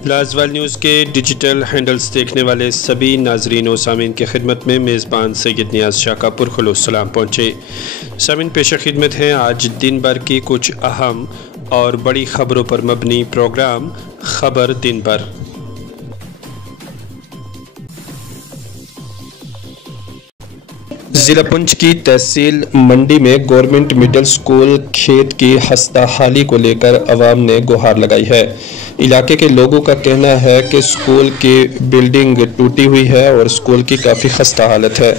लाजवाल news के digital handles देखने वाले सभी नाजरीन व सामीन की खिदमत में मेज़बान सैयद नियाज़ शाह का पुरखुलूस सलाम पहुँचे। सामीन पेश खिदमत हैं आज दिन भर की कुछ अहम और बड़ी ख़बरों पर मबनी प्रोग्राम खबर दिन भर। ज़िला पुंछ की तहसील मंडी में गवर्नमेंट मिडिल स्कूल खेत की खस्ताहाली को लेकर अवाम ने गुहार लगाई है। इलाके के लोगों का कहना है कि स्कूल की बिल्डिंग टूटी हुई है और स्कूल की काफ़ी खस्ता हालत है।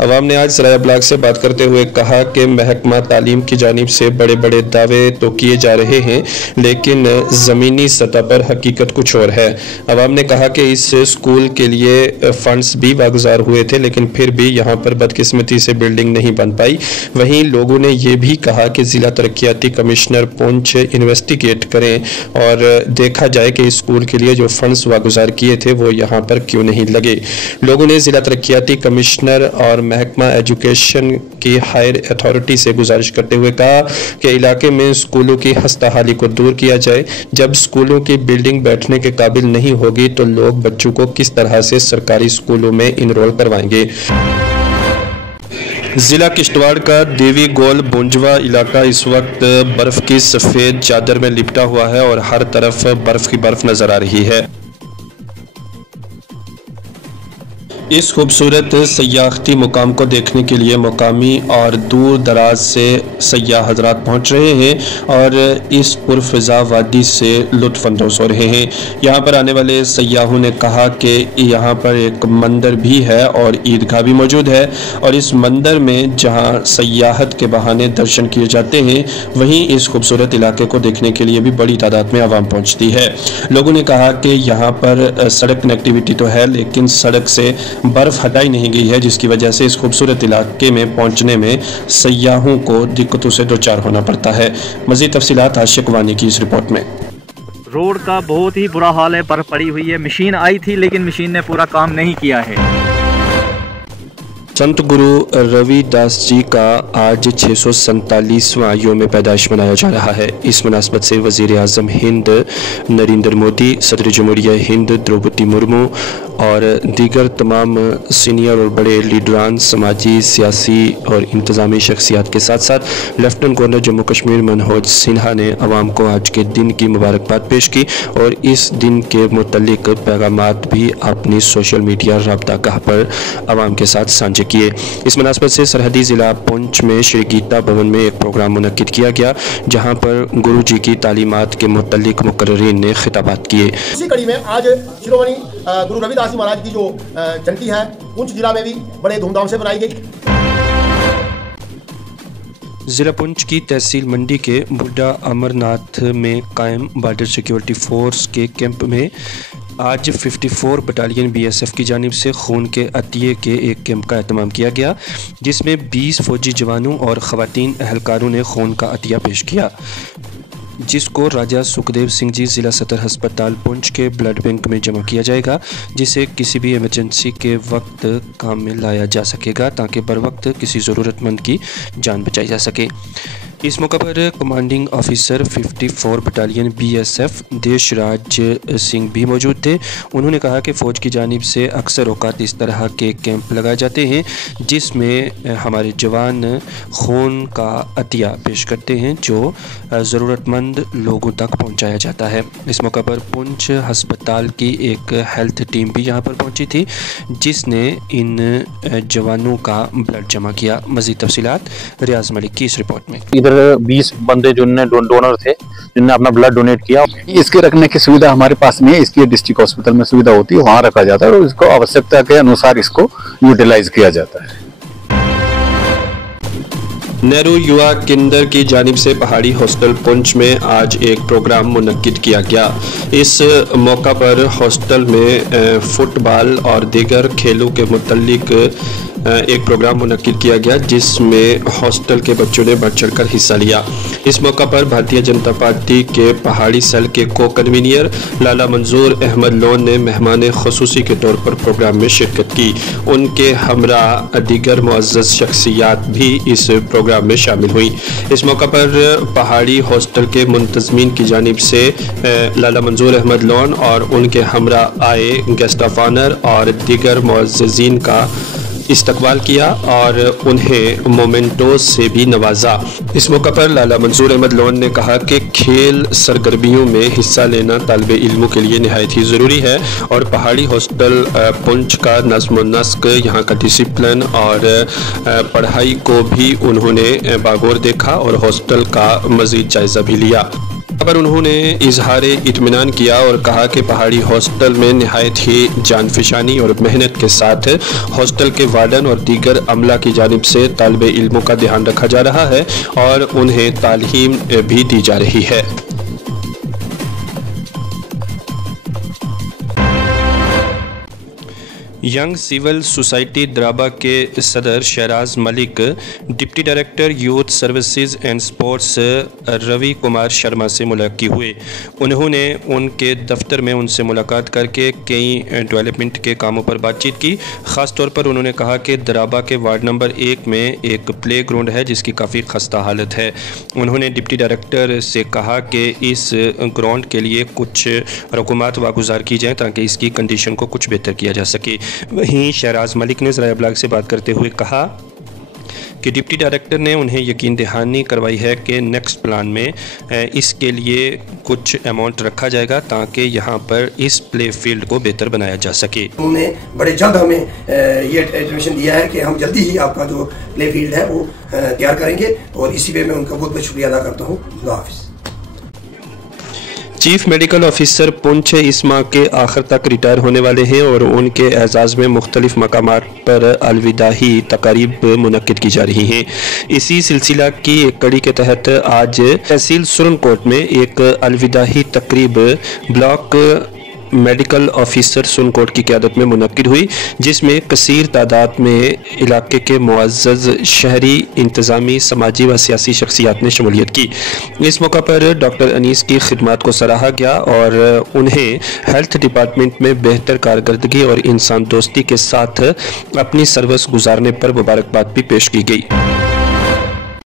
अवाम ने आज ज़राया ब्लॉग से बात करते हुए कहा कि महकमा तालीम की जानिब से बड़े बड़े दावे तो किए जा रहे हैं, लेकिन ज़मीनी सतह पर हकीकत कुछ और है। अवाम ने कहा कि इस स्कूल के लिए फ़ंड्स भी वागुज़ार हुए थे, लेकिन फिर भी यहाँ पर बदकिस्मती से बिल्डिंग नहीं बन पाई। वहीं लोगों ने ये भी कहा कि ज़िला तरक्याती कमिश्नर पुंछ इन्वेस्टिगेट करें और देखा जाए कि स्कूल के लिए जो फंड्स वागुजार किए थे वो यहाँ पर क्यों नहीं लगे। लोगों ने ज़िला तरक्याती कमिश्नर और महकमा एजुकेशन की हायर अथॉरिटी से गुजारिश करते हुए कहा कि इलाके में स्कूलों की खस्ताहाली को दूर किया जाए। जब स्कूलों की बिल्डिंग बैठने के काबिल नहीं होगी तो लोग बच्चों को किस तरह से सरकारी स्कूलों में इनरोल करवाएंगे। ज़िला किश्तवाड़ का देवी गोल बुंजवा इलाका इस वक्त बर्फ़ की सफ़ेद चादर में लिपटा हुआ है और हर तरफ बर्फ़ की बर्फ़ नज़र आ रही है। इस खूबसूरत सयाहती मुकाम को देखने के लिए मुकामी और दूर दराज से सयाह हजरात पहुँच रहे हैं और इस पुरफ़िज़ा वादी से लुत्फ़ अंदोज़ हो रहे हैं। यहाँ पर आने वाले सयाहों ने कहा कि यहाँ पर एक मंदिर भी है और ईदगाह भी मौजूद है और इस मंदिर में जहाँ सयाहत के बहाने दर्शन किए जाते हैं, वहीं इस खूबसूरत इलाके को देखने के लिए भी बड़ी तादाद में आवाम पहुँचती है। लोगों ने कहा कि यहाँ पर सड़क कनेक्टिविटी तो है, लेकिन सड़क से बर्फ़ हटाई नहीं गई है, जिसकी वजह से इस खूबसूरत इलाके में पहुंचने में सयाहों को दिक्कतों से दो चार होना पड़ता है। मज़ीद तफसीलात आशिक वानी की इस रिपोर्ट में। रोड का बहुत ही बुरा हाल है, बर्फ़ पड़ी हुई है। मशीन आई थी लेकिन मशीन ने पूरा काम नहीं किया है। संत गुरु रविदास जी का आज 647वां योम पैदाइश मनाया जा रहा है। इस मुनासबत से वज़ीर आज़म हिंद नरेंद्र मोदी, सदर जमहूरिया हिंद द्रौपदी मुर्मू और दीगर तमाम सीनियर और बड़े लीडरान, समाजी, सियासी और इंतज़ामी शख्सियात के साथ साथ लेफ्टिनेंट गवर्नर जम्मू कश्मीर मनोज सिन्हा ने अवाम को आज के दिन की मुबारकबाद पेश की और इस दिन के मुतल्लिक पैगामात भी अपनी सोशल मीडिया राब्ता गाह पर अवाम के साथ साझे किए। इस मुनासबत से सरहदी ज़िला पुंछ में श्री गीता भवन में एक प्रोग्राम मुनक्किद किया गया, जहाँ पर गुरु जी की तालीमात के मुतल्लिक मुकर्रिरीन ने खिताबात किए। इसी कड़ी में आज शिरोमणि गुरु रविदास जी महाराज की जो जयंती है पुंछ जिला में भी बड़े धूमधाम से मनाई गई। ज़िला पुंछ की तहसील मंडी के बुड्ढा अमरनाथ में कायम बॉर्डर सिक्योरिटी फोर्स के कैंप में आज 54 बटालियन BSF की जानिब से खून के अतिये के एक कैंप का एहतमाम किया गया, जिसमें 20 फौजी जवानों और ख़वातीन एहलकारों ने खून का अतिया पेश किया, जिसको राजा सुखदेव सिंह जी ज़िला सदर हस्पताल पुंछ के ब्लड बैंक में जमा किया जाएगा, जिसे किसी भी इमरजेंसी के वक्त काम में लाया जा सकेगा ताकि बर वक्त किसी ज़रूरतमंद की जान बचाई जा सके। इस मौका पर commanding officer 54 battalion BSF Deshraj Singh भी मौजूद थे। उन्होंने कहा कि फ़ौज की जानिब से अक्सर औकात इस तरह के कैंप लगाए जाते हैं जिसमें हमारे जवान खून का अतिया पेश करते हैं जो ज़रूरतमंद लोगों तक पहुंचाया जाता है। इस मौका पर पुंछ हस्पताल की एक हेल्थ टीम भी यहां पर पहुंची थी, जिसने इन जवानों का ब्लड जमा किया। मज़ीद तफसीलात रियाज मलिक की इस रिपोर्ट में। इधर 20 बंदे जिनने डोनर थे, जिनने अपना ब्लड डोनेट किया। इसके रखने की सुविधा हमारे पास नहीं है, इसकी डिस्ट्रिक्ट हॉस्पिटल में सुविधा होती है, वहाँ रखा जाता है और इसको आवश्यकता के अनुसार इसको यूटिलाइज किया जाता है। नेहरू युवा केंद्र की जानिब से पहाड़ी हॉस्टल पुंछ में आज एक प्रोग्राम मुनक्किद किया गया। इस मौका पर हॉस्टल में फुटबॉल और दीगर खेलों के मुतल्लिक एक प्रोग्राम मुनक्किद किया गया जिसमें हॉस्टल के बच्चों ने बढ़ चढ़कर हिस्सा लिया। इस मौका पर भारतीय जनता पार्टी के पहाड़ी सेल के को कन्वीनियर लाला मंजूर अहमद लोन ने मेहमान ख़ुसूसी के तौर पर प्रोग्राम में शिरकत की। उनके हमरा दीगर मुअज़्ज़ज़ शख्सियात भी इस प्रोग्राम में शामिल हुई। इस मौका पर पहाड़ी हॉस्टल के मुंतज़मीन की जानिब से लाला मंजूर अहमद लोन और उनके हमरा आए गेस्ट ऑफ ऑनर और दीगर मुअज़्ज़ज़ीन का इस्तकबाल किया और उन्हें मोमेंटोज से भी नवाजा। इस मौका पर लाला मंजूर अहमद लोन ने कहा कि खेल सरगर्मियों में हिस्सा लेना तालिब इल्मों के लिए नहायत ही ज़रूरी है और पहाड़ी हॉस्टल पुंछ का नज़्म व नस्क, यहाँ का डिसिप्लिन और पढ़ाई को भी उन्होंने बागौर देखा और हॉस्टल का मज़ीद जायज़ा भी लिया। पर उन्होंने इजहार इत्मीनान किया और कहा कि पहाड़ी हॉस्टल में नहायत ही जानफिशानी और मेहनत के साथ हॉस्टल के वार्डन और दीगर अमला की जानिब से तालिब इल्मों का ध्यान रखा जा रहा है और उन्हें तालीम भी दी जा रही है। यंग सिविल सोसाइटी द्राबा के सदर Shahraz Malik, deputy director youth services and sports Ravi Kumar Sharma से मुलाकात हुए। उन्होंने उनके दफ्तर में उनसे मुलाकात करके कई डेवलपमेंट के कामों पर बातचीत की। ख़ास तौर पर उन्होंने कहा कि द्राबा के वार्ड नंबर 1 में एक प्ले ग्राउंड है जिसकी काफ़ी खस्ता हालत है। उन्होंने डिप्टी डायरेक्टर से कहा कि इस ग्राउंड के लिए कुछ रकूमात वागुजार की जाएँ ताकि इसकी कंडीशन को कुछ बेहतर किया जा सके। वहीं शहराज मलिक ने ज़राए अबलाग से बात करते हुए कहा कि डिप्टी डायरेक्टर ने उन्हें यकीन दहानी करवाई है कि नेक्स्ट प्लान में इसके लिए कुछ अमाउंट रखा जाएगा ताकि यहाँ पर इस प्ले फील्ड को बेहतर बनाया जा सके। उन्होंने बड़े जल्द हमें ये इंफॉर्मेशन दिया है कि हम जल्दी ही आपका जो प्ले फील्ड है वो तैयार करेंगे और इसी पे मैं उनका बहुत बहुत शुक्रिया अदा करता हूँ। खुदा हाफिज़। चीफ मेडिकल ऑफिसर पुंछ इस माह के आखिर तक रिटायर होने वाले हैं और उनके एजाज़ में मुख्तलिफ मकामात पर अलविदाही तकारीब मुनक्किद की जा रही हैं। इसी सिलसिला की एक कड़ी के तहत आज तहसील सुरनकोट में एक अलविदाही तकरीब ब्लॉक मेडिकल ऑफिसर सुरनकोट की क़यादत में मुनक्किद हुई, जिसमें कसीर तादाद में इलाके के मुअज़्ज़ज़ शहरी, इंतज़ामी, समाजी व सियासी शख्सियात ने शमूलियत की। इस मौका पर डॉक्टर अनीस की खिदमात को सराहा गया और उन्हें हेल्थ डिपार्टमेंट में बेहतर कारकर्दगी और इंसान दोस्ती के साथ अपनी सर्विस गुजारने पर मुबारकबाद भी पेश की गई।